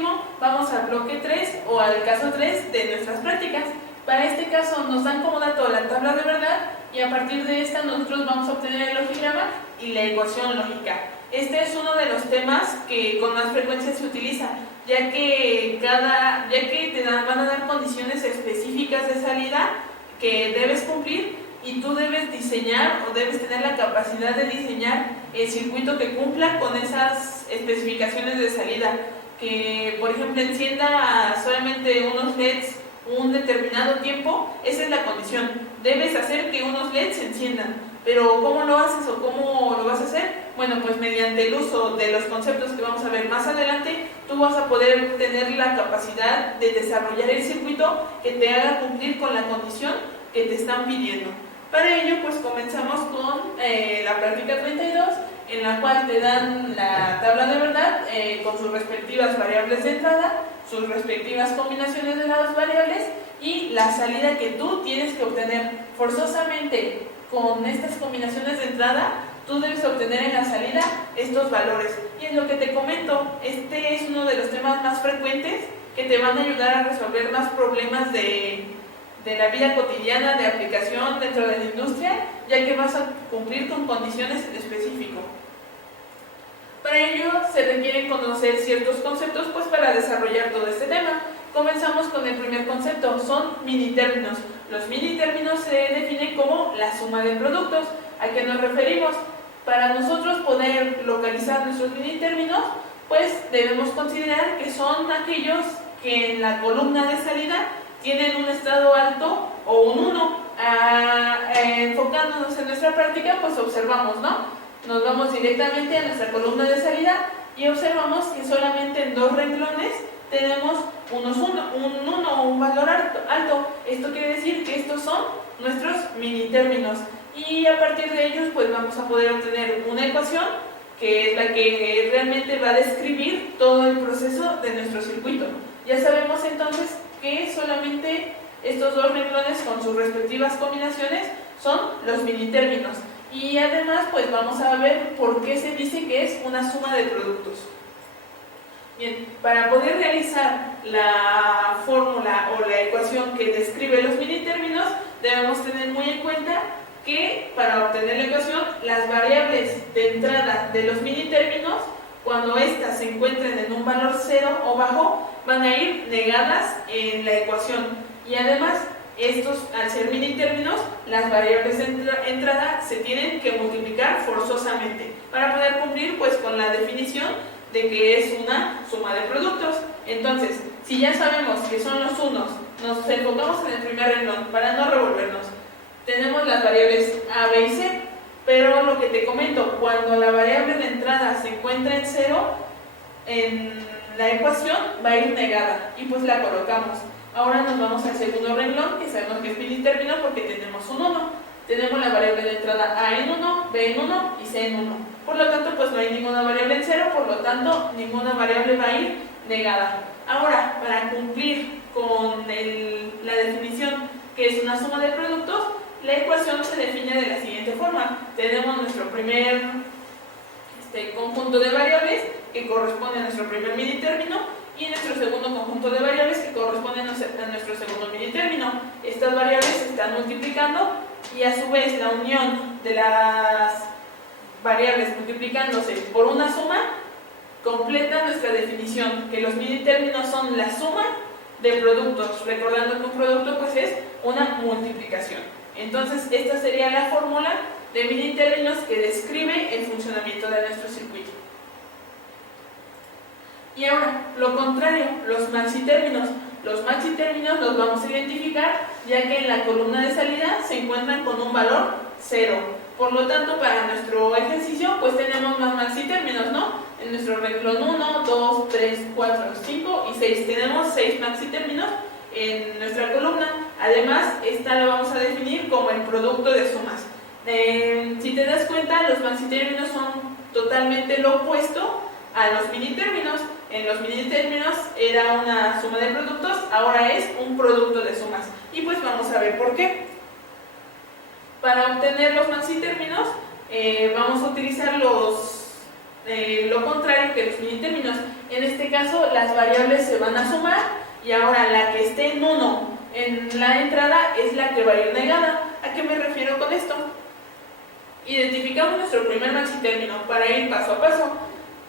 último, vamos al bloque 3 o al caso 3 de nuestras prácticas. Para este caso nos dan como dato la tabla de verdad y a partir de esta nosotros vamos a obtener el logograma y la ecuación lógica. Este es uno de los temas que con más frecuencia se utiliza, ya que te van a dar condiciones específicas de salida que debes cumplir y tú debes diseñar o debes tener la capacidad de diseñar el circuito que cumpla con esas especificaciones de salida. Que, por ejemplo, encienda solamente unos LEDs un determinado tiempo, esa es la condición. Debes hacer que unos LEDs se enciendan, pero ¿cómo lo haces o cómo lo vas a hacer? Bueno, pues mediante el uso de los conceptos que vamos a ver más adelante, tú vas a poder tener la capacidad de desarrollar el circuito que te haga cumplir con la condición que te están pidiendo. Para ello, pues comenzamos con la práctica 32, en la cual te dan la tabla de verdad con sus respectivas variables de entrada, sus respectivas combinaciones de las variables y la salida que tú tienes que obtener. Forzosamente, con estas combinaciones de entrada, tú debes obtener en la salida estos valores. Y en lo que te comento, este es uno de los temas más frecuentes que te van a ayudar a resolver más problemas de la vida cotidiana, de aplicación dentro de la industria, ya que vas a cumplir con condiciones en específico. Para ello se requieren conocer ciertos conceptos pues para desarrollar todo este tema. Comenzamos con el primer concepto, son mini términos. Los mini términos se definen como la suma de productos. ¿A qué nos referimos? Para nosotros poder localizar nuestros mini términos, pues debemos considerar que son aquellos que en la columna de salida tienen un estado alto o un 1. Enfocándonos en nuestra práctica, pues observamos, ¿no? Nos vamos directamente a nuestra columna de salida y observamos que solamente en 2 renglones tenemos un 1 o un valor alto. Esto quiere decir que estos son nuestros mini términos y a partir de ellos pues vamos a poder obtener una ecuación que es la que realmente va a describir todo el proceso de nuestro circuito. Ya sabemos entonces que solamente estos 2 renglones con sus respectivas combinaciones son los mini términos. Y además pues vamos a ver por qué se dice que es una suma de productos. Bien, para poder realizar la fórmula o la ecuación que describe los mini términos, debemos tener muy en cuenta que para obtener la ecuación, las variables de entrada de los mini términos, cuando éstas se encuentren en un valor 0 o bajo, van a ir negadas en la ecuación. Y además, estos, al ser mini términos, las variables de entrada se tienen que multiplicar forzosamente para poder cumplir pues con la definición de que es una suma de productos. Entonces, si ya sabemos que son los unos, nos enfocamos en el primer renglón para no revolvernos. Tenemos las variables A, B y C, pero lo que te comento, cuando la variable de entrada se encuentra en 0, en la ecuación va a ir negada y pues la colocamos. Ahora nos vamos al segundo renglón, que sabemos que es mini término porque tenemos un 1. Tenemos la variable de entrada A en 1, B en 1 y C en 1. Por lo tanto, pues no hay ninguna variable en 0, por lo tanto, ninguna variable va a ir negada. Ahora, para cumplir con la definición que es una suma de productos, la ecuación se define de la siguiente forma. Tenemos nuestro primer conjunto de variables que corresponde a nuestro primer mini término y nuestro segundo conjunto de variables que corresponden a nuestro segundo mini término. Estas variables se están multiplicando y a su vez la unión de las variables multiplicándose por una suma completa nuestra definición, que los mini términos son la suma de productos, recordando que un producto pues es una multiplicación. Entonces esta sería la fórmula de mini términos que describe el funcionamiento de nuestro circuito. Y ahora, lo contrario, los maxi términos. Los maxi términos los vamos a identificar ya que en la columna de salida se encuentran con un valor 0. Por lo tanto, para nuestro ejercicio, pues tenemos más maxi términos, ¿no? En nuestro renglón 1, 2, 3, 4, 5 y 6. Tenemos 6 maxi términos en nuestra columna. Además, esta la vamos a definir como el producto de sumas. Si te das cuenta, los maxi términos son totalmente lo opuesto a los mini términos. En los mini términos era una suma de productos, ahora es un producto de sumas. Y pues vamos a ver por qué. Para obtener los maxi términos, vamos a utilizar lo contrario que los mini términos. En este caso las variables se van a sumar y ahora la que esté en 1 en la entrada es la que va a ir negada. ¿A qué me refiero con esto? Identificamos nuestro primer maxitérmino para ir paso a paso.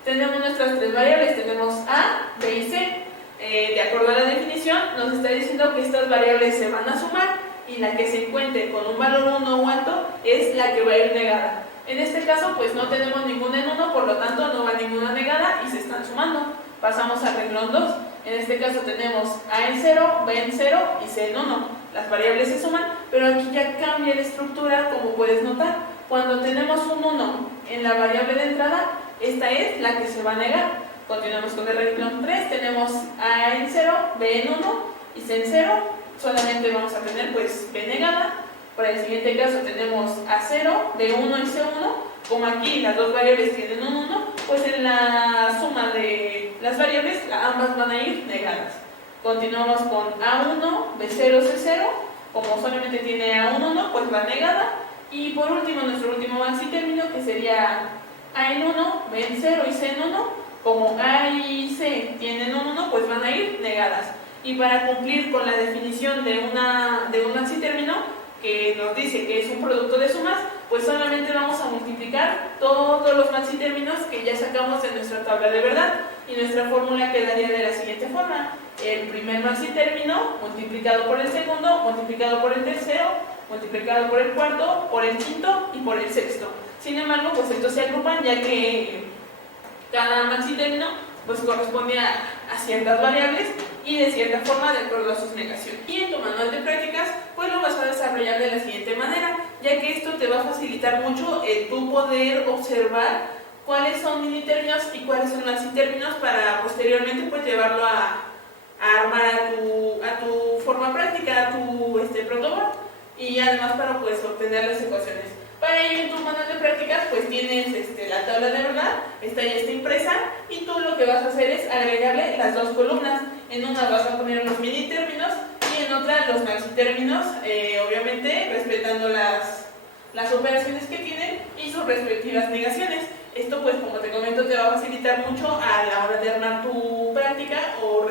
Tenemos nuestras tres variables, tenemos A, B y C. De acuerdo a la definición, nos está diciendo que estas variables se van a sumar y la que se encuentre con un valor 1 o alto es la que va a ir negada. En este caso, pues no tenemos ninguna en 1, por lo tanto no va ninguna negada y se están sumando. Pasamos al renglón 2. En este caso tenemos A en 0, B en 0 y C en 1. Las variables se suman, pero aquí ya cambia la estructura, como puedes notar. Cuando tenemos un 1 en la variable de entrada, esta es la que se va a negar. Continuamos con el renglón 3. Tenemos A en 0, B en 1 y C en 0. Solamente vamos a tener pues B negada. Para el siguiente caso tenemos A0, B1 y C1. Como aquí las dos variables tienen un 1, pues en la suma de las variables ambas van a ir negadas. Continuamos con A1, B0, C0. Como solamente tiene A1, 1, pues va negada. Y por último, nuestro último maxitérmino, que sería A en 1, B en 0 y C en 1. Como A y C tienen un 1, pues van a ir negadas. Y para cumplir con la definición de un maxitérmino, que nos dice que es un producto de sumas, pues solamente vamos a multiplicar todos los maxitérminos que ya sacamos de nuestra tabla de verdad, y nuestra fórmula quedaría de la siguiente forma: el primer maxitérmino multiplicado por el segundo, multiplicado por el tercero, multiplicado por el cuarto, por el quinto y por el sexto. Sin embargo, pues estos se agrupan, ya que cada maxitérmino pues corresponde a ciertas variables y de cierta forma de acuerdo a sus negaciones. Y en tu manual de prácticas pues lo vas a desarrollar de la siguiente manera, ya que esto te va a facilitar mucho el tú poder observar cuáles son minitérminos y cuáles son maxitérminos para posteriormente pues llevarlo a armar a tu forma práctica, a tu protoboard, y además para pues obtener las ecuaciones. Para ello en tu manual de prácticas pues tienes la tabla de verdad, esta ya está impresa, y tú lo que vas a hacer es agregarle las dos columnas. En una vas a poner los minitérminos y en otra los maxitérminos, obviamente respetando las operaciones que tienen y sus respectivas negaciones. Esto pues como te comento te va a facilitar mucho a la hora de armar tu práctica o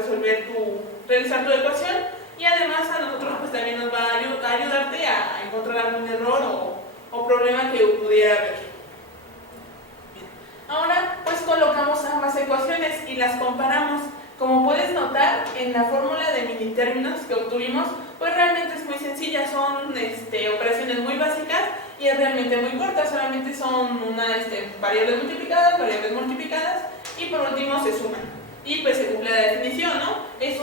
realizar tu ecuación, y además a nosotros pues también nos va a ayudarte a encontrar algún error o problema que pudiera haber. Bien. Ahora pues colocamos ambas ecuaciones y las comparamos. Como puedes notar, en la fórmula de minitérminos que obtuvimos, pues realmente es muy sencilla, son operaciones muy básicas y es realmente muy corta, solamente son variables multiplicadas y por último se suman. Y pues se cumple la definición, ¿no? Es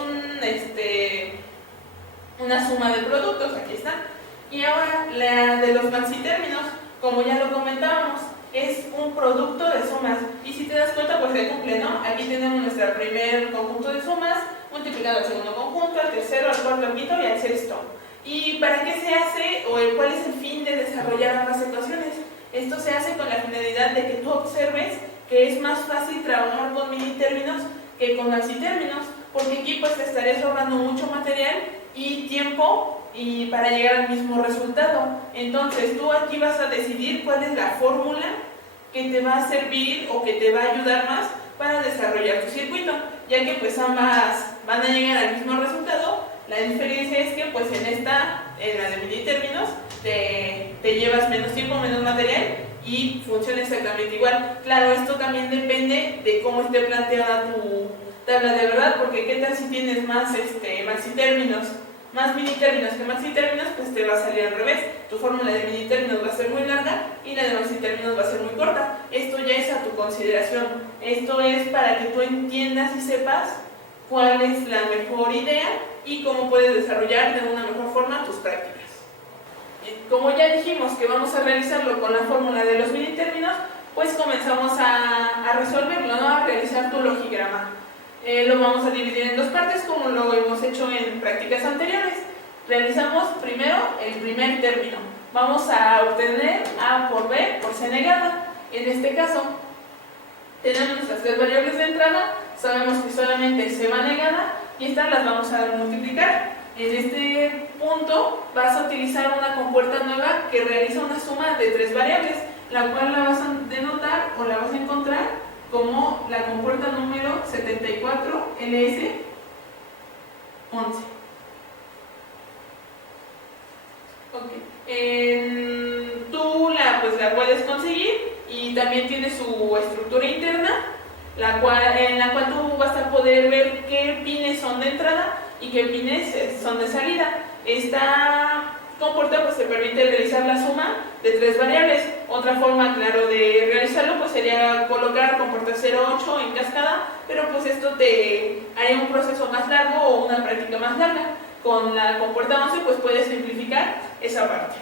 una suma de productos, aquí está. Y ahora la de los maxitérminos, como ya lo comentábamos, es un producto de sumas, y si te das cuenta pues se cumple, ¿no? Aquí tenemos nuestro primer conjunto de sumas multiplicado al segundo conjunto, al tercero, al cuarto, al quinto y al sexto. ¿Y para qué se hace o cuál es el fin de desarrollar ambas ecuaciones? Esto se hace con la finalidad de que tú observes que es más fácil trabajar con minitérminos que con maxitérminos, porque aquí pues te estarías ahorrando mucho material y tiempo y para llegar al mismo resultado. Entonces tú aquí vas a decidir cuál es la fórmula que te va a servir o que te va a ayudar más para desarrollar tu circuito, ya que pues ambas van a llegar al mismo resultado. La diferencia es que pues en la de minitérminos te llevas menos tiempo, menos material y funciona exactamente igual. Claro, esto también depende de cómo esté planteada tu tabla de verdad, porque qué tal si tienes más minitérminos que maxitérminos, pues te va a salir al revés. Tu fórmula de minitérminos va a ser muy larga y la de maxitérminos va a ser muy corta. Esto ya es a tu consideración. Esto es para que tú entiendas y sepas cuál es la mejor idea y cómo puedes desarrollar de una mejor forma tus prácticas. Como ya dijimos que vamos a realizarlo con la fórmula de los minitérminos, pues comenzamos a resolverlo, ¿no? A realizar tu logigrama. Lo vamos a dividir en dos partes, como lo hemos hecho en prácticas anteriores. Realizamos primero el primer término. Vamos a obtener A por B por C negada. En este caso, tenemos nuestras tres variables de entrada, sabemos que solamente C va negada y estas las vamos a multiplicar. En este punto vas a utilizar una compuerta nueva que realiza una suma de tres variables, la cual la vas a denotar o la vas a encontrar como la compuerta número 74 LS11. Tú la puedes conseguir y también tiene su estructura interna, en la cual tú vas a poder ver qué pines son de entrada y qué pines son de salida. Esta compuerta pues te permite realizar la suma de 3 variables. Otra forma, claro, de realizarlo pues sería colocar compuerta 0,8 en cascada, pero pues esto te haría un proceso más largo o una práctica más larga. Con la compuerta 11 pues puedes simplificar esa parte.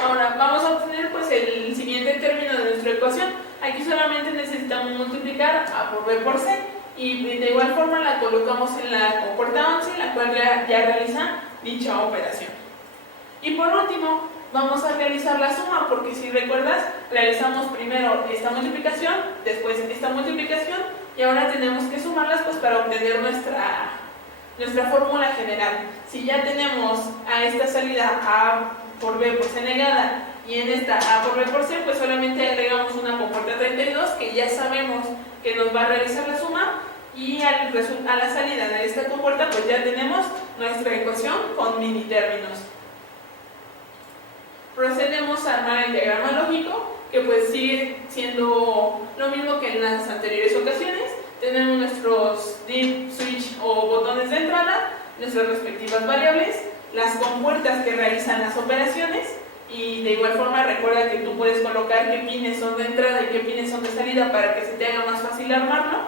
Ahora vamos a obtener pues el siguiente término de nuestra ecuación. Aquí solamente necesitamos multiplicar A por B por C y de igual forma la colocamos en la compuerta 11, la cual ya realiza dicha operación. Y por último vamos a realizar la suma, porque si recuerdas realizamos primero esta multiplicación, después esta multiplicación y ahora tenemos que sumarlas pues para obtener nuestra fórmula general. Si ya tenemos a esta salida A por B por C negada y en esta A por B por C, pues solamente agregamos una compuerta 32 que ya sabemos que nos va a realizar la suma, y a la salida de esta compuerta pues ya tenemos nuestra ecuación con mini términos. Procedemos a armar el diagrama lógico, que pues sigue siendo lo mismo que en las anteriores ocasiones. Tenemos nuestros div, switch o botones de entrada, nuestras respectivas variables, las compuertas que realizan las operaciones, y de igual forma recuerda que tú puedes colocar qué pines son de entrada y qué pines son de salida para que se te haga más fácil armarlo,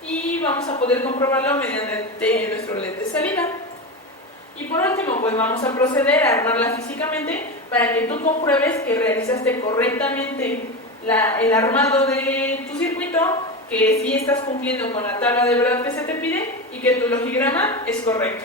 y vamos a poder comprobarlo mediante nuestro LED de salida. Y por último pues vamos a proceder a armarla físicamente para que tú compruebes que realizaste correctamente el armado de tu circuito, que sí estás cumpliendo con la tabla de verdad que se te pide y que tu logigrama es correcto.